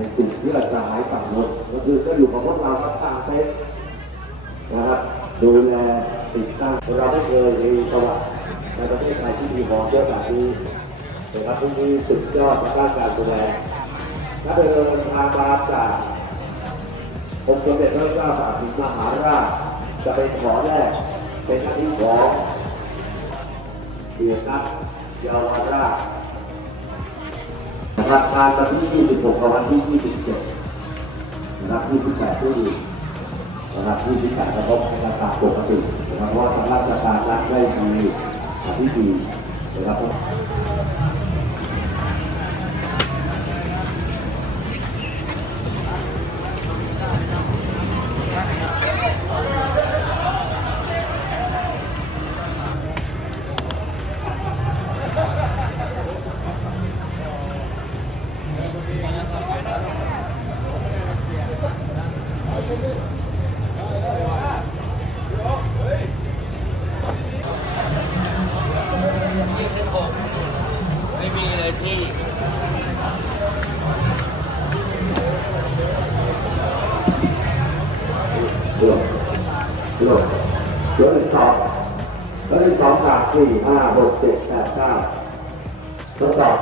ในกลุ่มที่เราจะหายฝั่งโน้นก็คือก็อยู่กับพวกเราครับตั้งเซตนะครับดูแลติดตั้งเราไม่เคยมีประวัติในประเทศไทยที่มีหมอเยอะแบบนี้นะครับที่มีสุดยอดในด้านการดูแลถ้าเดินทางมาจากองค์สมเด็จพระเจ้าตากสินมหาราชจะไปขอแรกเป็นอันที่ของเดียนัทเยาวราชนะครับงานวันที่26กับวันที่27นะครับ28ผู้ดีนะครับ28ระบบราคาปกตินะครับเพราะว่าทางราชการรัฐได้มีพิธีนะครับไม่มีเลยที่หลบที่2 3 4 5 6 7 8 9ทดสอบ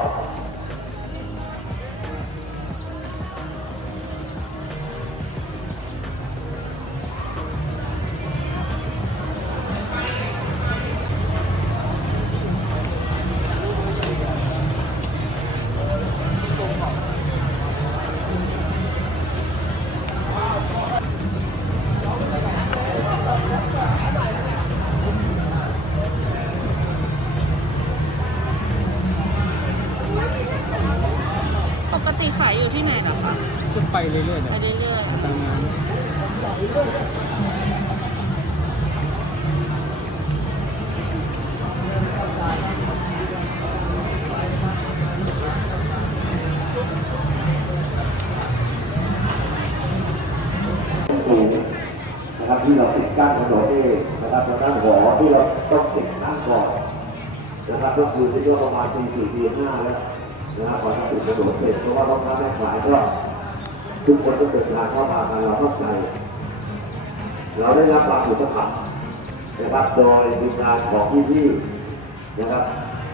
ปกติขายอยู่ที่ไหนเหรอคะขึ้นไปเรื่อยๆไปเรื่อยตามงานนะครับที่เราติดตั้งถนนเองนะครับทางด้านหัวที่เราต้องติดตั้งก่อนนะครับก็คือที่ว่าประมาณปี4 ปี 5แล้วนะครับก่อนที่จะถนนเสร็จเพราะว่าต้องทำให้ขายก็ทุกคนต้องเดินทางเข้ามาเราเข้าใจเราได้รับความอุปถัมภ์นะครับโดยทีมงานของพี่ๆนะครับ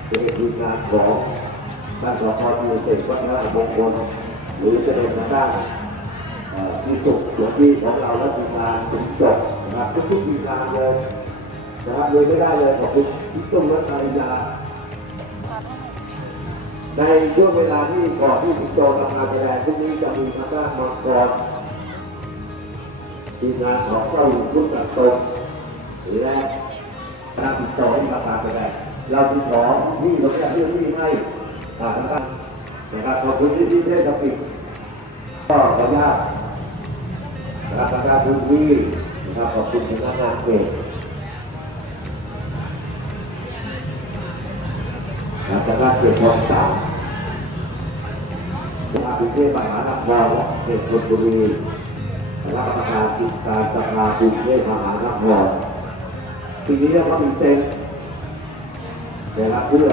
จะเป็นทีมงานของท่านสพ.เสกวัฒนมงคลหรือจะเป็นทางด้านที่สุดส่วนที่ของเราและทีมงานถึงจบนะครับทุกทีมงานเลยนะครับเลยไม่ได้เลยขอบคุณพี่ตุ้มและภรรยาในช่วงเวลาที่ก่อนที่สิงโตทำงานแสดงพรุ่งนี้จะมีทางด้านมังกรทีมงานของเจ้าหญิงรุ่งจันทร์และการติดต่อที่มาทำแสดงเราที่สองที่เราจะเลือกที่ให้ทางด้านนะครับขอบคุณที่เทศกิจก็ขออนุญาต ทางด้านพื้นที่นะครับขอบคุณที่งานเขตทางด้านเขตคลองสามกรุงเทพมหานครเขตธนบุรีคณะกรรมการกิจการสภากรุงเทพมหานครปีนี้เรามีเต็นท์นะครับเพื่อ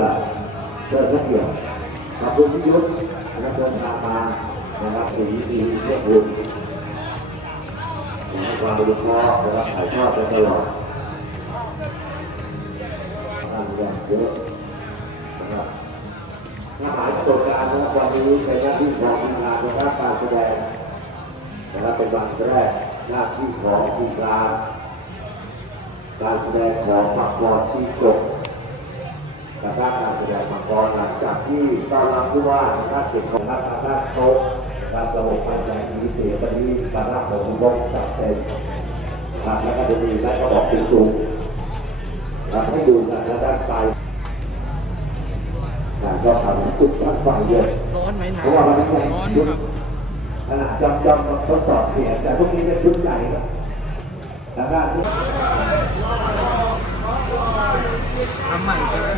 เชิดพระเกียรติขอบคุณที่ยุทธและเดินทางมานะครับสีดีเรียกบุญความบริสุทธิ์นะครับถ่ายทอดไปตลอดงานอย่างเยอะนะครับหน้าหมายประสบการณ์นะครับวันนี้เป็นหน้าที่ของทีมงานนะครับการแสดงนะครับเป็นวันแรกหน้าที่ของทีมงานการแสดงของมังกรที่กบนะครับการแสดงมังกรหลังจากที่ตอนรับผู้ว่านะครับเสร็จของนักการโต๊ะการระบบการแสดงมีเสียงวันนี้การรับของคุณบงจัดเต็มนะครับแล้วก็จะมีและก็บอกสูงๆให้ดูกันด้านซ้ายก็ทำจุดรับไฟเยอะ ร้อนไหมหนาว เพราะว่ามันเป็น ร้อน ชุด ครับ ขนาดจำทดสอบเสียงแต่พวกนี้เป็นชุดใหญ่ครับแล้วก็ที่ ทำใหม่ใช่ไหม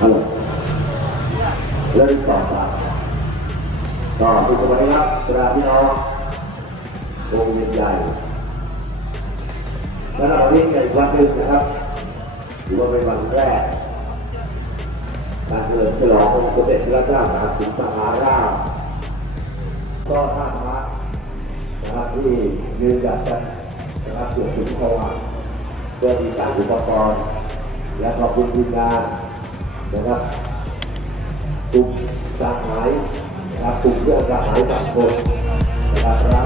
ฮัลโหลเริ่มต่อครับต่อทุกคนครับกราบพี่น้องวงเวียนใหญ่แล้วเราเรียกกันวันหนึ่งนะครับถือว่าเป็นวันแรกการเฉลิมฉลององค์สมเด็จพระเจ้ามหาสิงห์มหาราชก็ท่าพระนะครับที่ยืนหยัดกันนะครับเกี่ยวกับพวังเพื่อมีการอุปกรณ์และขอบคุณทีมงานนะครับกลุ่มสหายนะครับกลุ่มเพื่อนสหายสังคมนะครับ